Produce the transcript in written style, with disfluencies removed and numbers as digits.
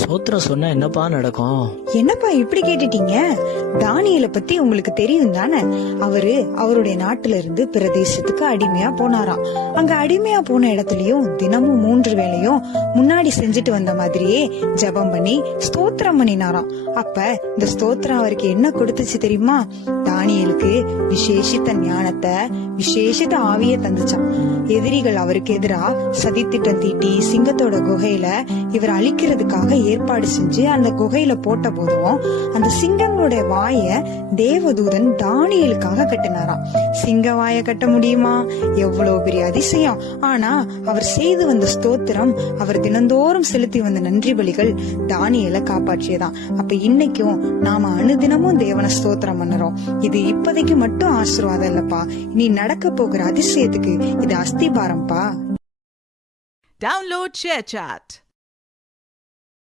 சோத்திரம் சொன்னா என்னப்பா நடக்கும்? என்னப்பா இப்படி கேட்டுட்டீங்க? தானியேலை பத்தி உங்களுக்கு தெரியும் தானே? அவருடைய நாட்டுல இருந்து பிரதேசத்துக்கு அடிமையா போனாராம். அங்க அடிமையா போன இடத்துலயும் தினமும் 3 வேளையும் முன்னாடி செஞ்சுட்டு வந்த மாதிரியே ஜெபம் பண்ணி ஸ்தோத்திரம் பண்ணினாராம். அப்ப இந்த ஸ்தோத்திரம் அவருக்கு என்ன கொடுத்துச்சு தெரியுமா? தானியேலுக்கு விசேஷித்த ஞானத்தை, விசேஷித்த ஆவிய தந்துச்சான். எதிரிகள் அவருக்கு எதிரா சதித்திட்டம் தீட்டி சிங்கத்தோட குகையில இவர் அழிக்கிறதுக்காக ஏற்பாடு செஞ்சு அந்த குகையில போட்ட போதும் அந்த சிங்கங்களோட வாய தேவதூதன் தானியேலுக்காக கட்டினாராம். சிங்க வாய கட்ட முடியுமா? எவ்வளவு பெரிய அதிசயம்! ஆனா அவர் செய்து வந்த ஸ்தோத்திரம், அவர் தினந்தோறும் செலுத்தி வந்த நன்றி பலிகள் தானியேலை காப்பாற்றியதான். அப்ப இன்னைக்கும் நாம அனுதினமும் தேவனை ஸ்தோத்திரம் பண்ணுறோம். இது இப்போதைக்கு மட்டும் ஆசீர்வாதம் இல்லப்பா, நீ நடக்க போகிற அதிசயத்துக்கு இது அஸ்திபாரம்பா. Download ShareChat.